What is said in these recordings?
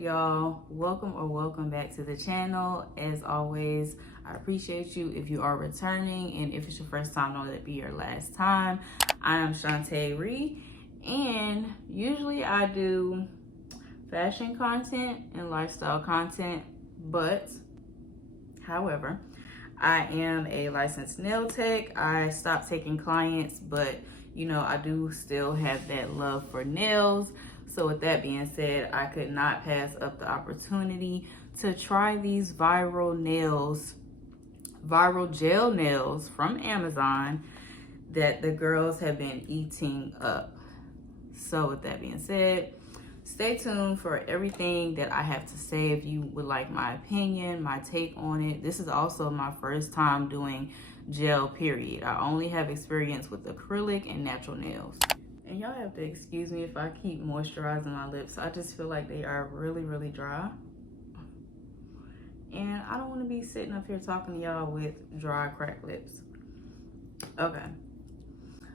y'all? Welcome back to the channel. As always, I appreciate you if you are returning, and if it's your first time, don't let it be your last time. I am Shante Ree, and usually I do fashion content and lifestyle content, but however, I am a licensed nail tech. I stopped taking clients, but you know, I do still have that love for nails. So with that being said, I could not pass up the opportunity to try these viral gel nails from Amazon that the girls have been eating up. So with that being said, stay tuned for everything that I have to say. If you would like my opinion, my take on it. This is also my first time doing gel, period. I only have experience with acrylic and natural nails. And y'all have to excuse me if I keep moisturizing my lips. I just feel like they are really, really dry. And I don't want to be sitting up here talking to y'all with dry, cracked lips. Okay.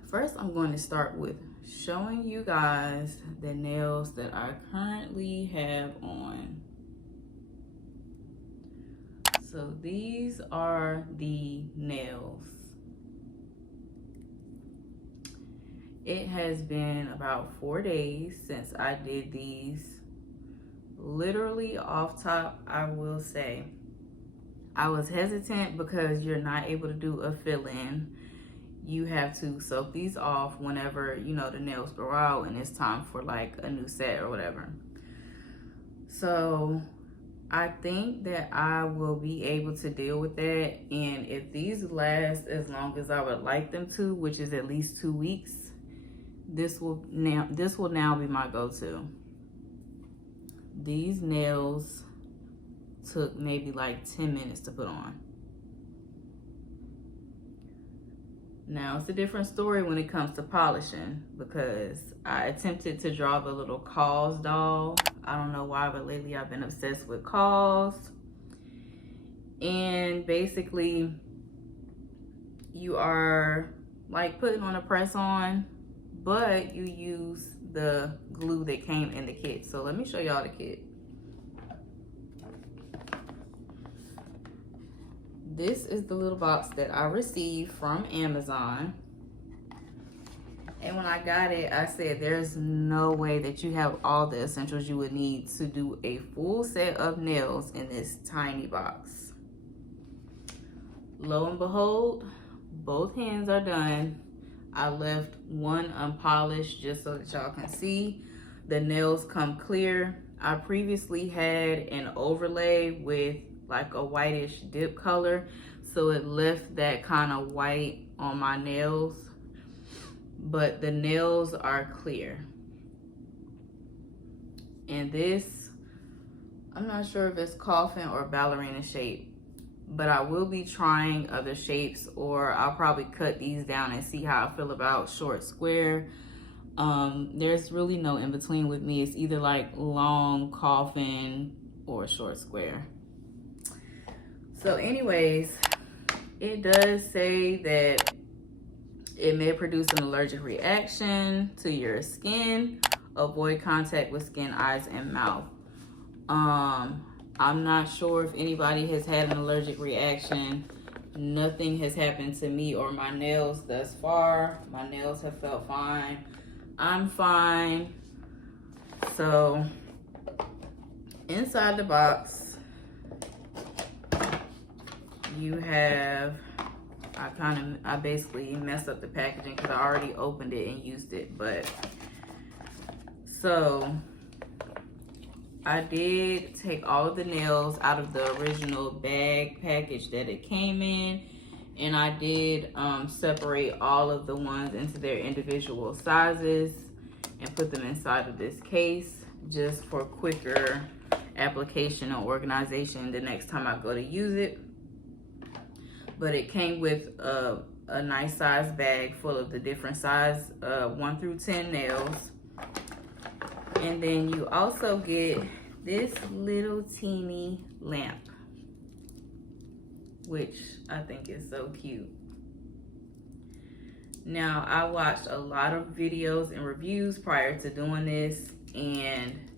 First, I'm going to start with showing you guys the nails that I currently have on. So these are the nails. It has been about 4 days since I did these. Literally off top, I will say, I was hesitant because you're not able to do a fill-in. You have to soak these off whenever, you know, the nails grow out and it's time for like a new set or whatever. So I think that I will be able to deal with that. And if these last as long as I would like them to, which is at least 2 weeks, this will now be my go-to. These nails took maybe like 10 minutes to put on. Now it's a different story when it comes to polishing, because I attempted to draw the little Calls doll. I don't know why, but lately I've been obsessed with Calls. And basically you are like putting on a press on, but you use the glue that came in the kit. So let me show y'all the kit. This is the little box that I received from Amazon. And when I got it, I said, there's no way that you have all the essentials you would need to do a full set of nails in this tiny box. Lo and behold, both hands are done. I left one unpolished just so that y'all can see. The nails come clear. I previously had an overlay with like a whitish dip color, so it left that kind of white on my nails, but the nails are clear. And this, I'm not sure if it's coffin or ballerina shape, but I will be trying other shapes, or I'll probably cut these down and see how I feel about short square. There's really no in between with me. It's either like long coffin or short square. So anyways, it does say that it may produce an allergic reaction to your skin. Avoid contact with skin, eyes, and mouth. I'm not sure if anybody has had an allergic reaction. Nothing has happened to me or my nails thus far. My nails have felt fine. I'm fine. So inside the box, you have, I basically messed up the packaging because I already opened it and used it, but so I did take all of the nails out of the original bag package that it came in, and I did separate all of the ones into their individual sizes and put them inside of this case just for quicker application and organization the next time I go to use it. But it came with a nice size bag full of the different size 1 through 10 nails. And then you also get this little teeny lamp, which I think is so cute. Now, I watched a lot of videos and reviews prior to doing this, and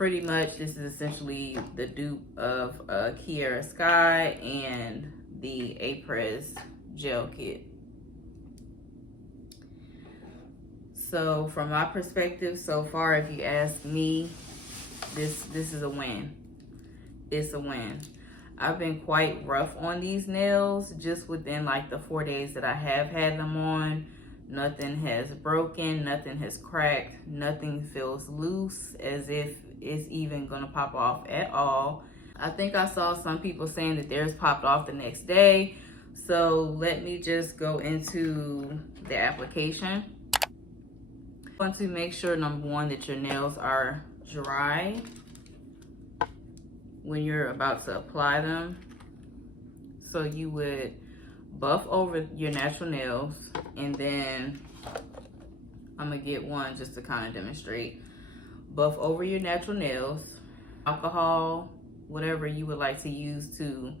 pretty much this is essentially the dupe of Kiara Sky and the Apres gel kit. So from my perspective so far, if you ask me, this is a win. It's a win. I've been quite rough on these nails just within like the 4 days that I have had them on. Nothing has broken, nothing has cracked, nothing feels loose as if it's even gonna pop off at all. I think I saw some people saying that theirs popped off the next day. So let me just go into the application. I want to make sure, number one, that your nails are dry when you're about to apply them. So you would buff over your natural nails, and then I'm gonna get one just to kind of demonstrate. Buff over your natural nails, alcohol, whatever you would like to use to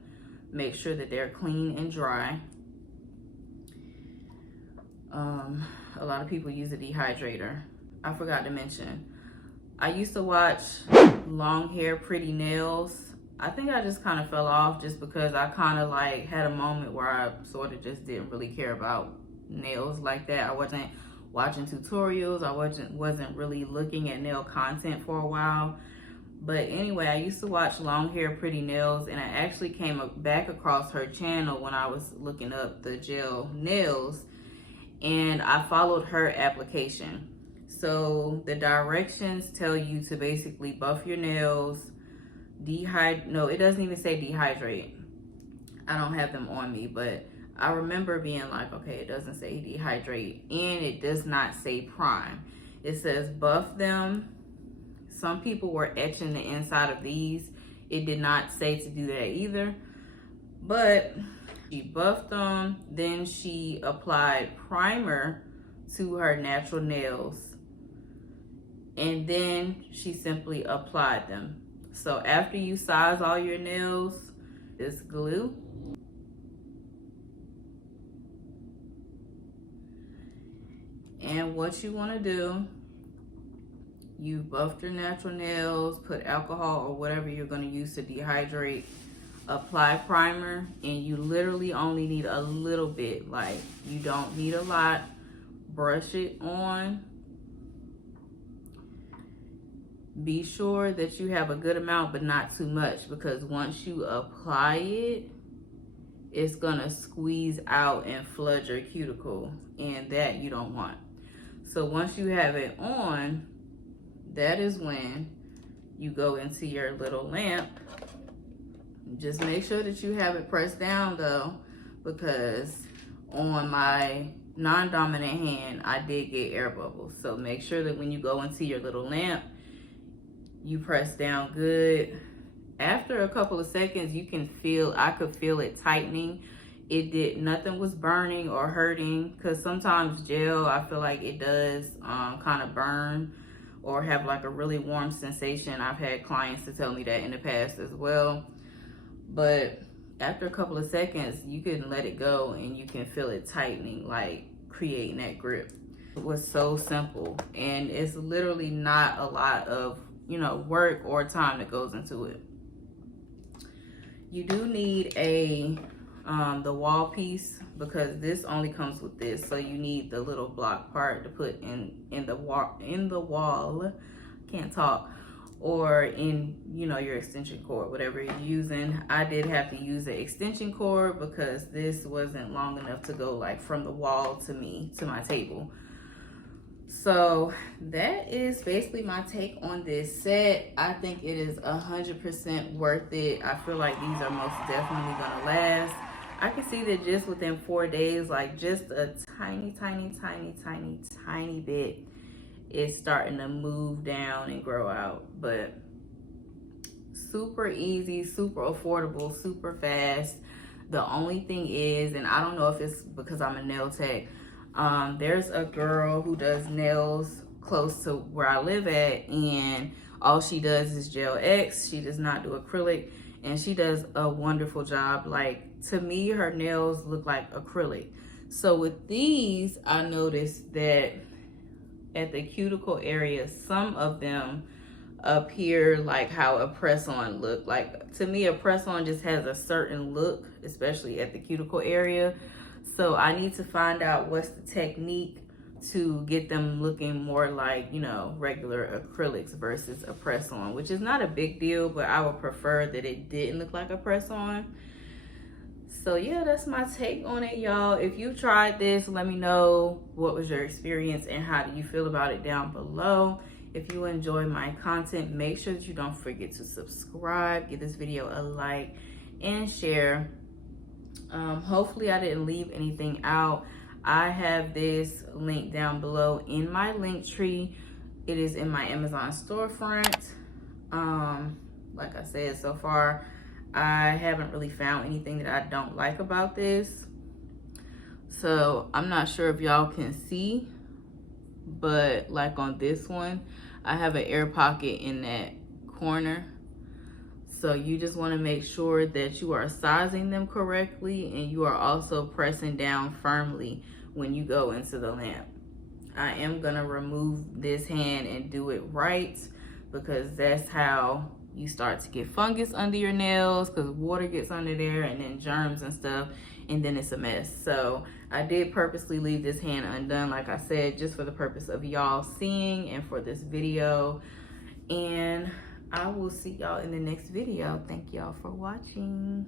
make sure that they're clean and dry. A lot of people use a dehydrator. I forgot to mention, I used to watch Longhairprettynails. I think I just kind of fell off just because I kind of like had a moment where I sort of just didn't really care about nails like that. I wasn't watching tutorials. I wasn't really looking at nail content for a while. But anyway, I used to watch Longhairprettynails, and I actually came back across her channel when I was looking up the gel nails, and I followed her application. So the directions tell you to basically buff your nails, no, it doesn't even say dehydrate. I don't have them on me, but I remember being like, okay, it doesn't say dehydrate, and it does not say prime. It says buff them. Some people were etching the inside of these. It did not say to do that either, but she buffed them, then she applied primer to her natural nails, and then she simply applied them. So after you size all your nails, this glue. And what you want to do, you buffed your natural nails, put alcohol or whatever you're going to use to dehydrate, apply primer, and you literally only need a little bit. Like, you don't need a lot. Brush it on. Be sure that you have a good amount, but not too much, because once you apply it, it's gonna squeeze out and flood your cuticle, and that you don't want. So once you have it on, that is when you go into your little lamp. Just make sure that you have it pressed down though, because on my non-dominant hand, I did get air bubbles. So make sure that when you go into your little lamp, you press down good. After a couple of seconds, you can feel, I could feel it tightening. Nothing was burning or hurting, because sometimes gel, I feel like it does kind of burn or have like a really warm sensation. I've had clients to tell me that in the past as well. But after a couple of seconds, you can let it go and you can feel it tightening, like creating that grip. It was so simple, and it's literally not a lot of, you know, work or time that goes into it. You do need the wall piece, because this only comes with this. So you need the little block part to put in the wall. Can't talk. Or in, you know, your extension cord, whatever you're using. I did have to use an extension cord because this wasn't long enough to go like from the wall to my table. So that is basically my take on this set. I think it is 100% worth it. I feel like these are most definitely gonna last. I can see that just within 4 days, like just a tiny bit is starting to move down and grow out. But super easy, super affordable, super fast. The only thing is, and I don't know if it's because I'm a nail tech, there's a girl who does nails close to where I live at, and all she does is gel X. She does not do acrylic, and she does a wonderful job. Like, to me, her nails look like acrylic. So with these, I noticed that at the cuticle area, some of them up here, like how a press-on look. Like, to me, a press-on just has a certain look, especially at the cuticle area. So I need to find out what's the technique to get them looking more like, you know, regular acrylics versus a press-on, which is not a big deal, but I would prefer that it didn't look like a press-on. So yeah, that's my take on it, y'all. If you tried this, let me know what was your experience and how do you feel about it down below. If you enjoy my content, make sure that you don't forget to subscribe, give this video a like, and share. Hopefully I didn't leave anything out. I have this link down below in my link tree. It is in my Amazon storefront. Like I said, so far, I haven't really found anything that I don't like about this. So I'm not sure if y'all can see, but like on this one, I have an air pocket in that corner. So you just want to make sure that you are sizing them correctly, and you are also pressing down firmly when you go into the lamp. I am going to remove this hand and do it right, because that's how you start to get fungus under your nails, because water gets under there and then germs and stuff, and then it's a mess. So I did purposely leave this hand undone, like I said, just for the purpose of y'all seeing and for this video. And I will see y'all in the next video. Thank y'all for watching.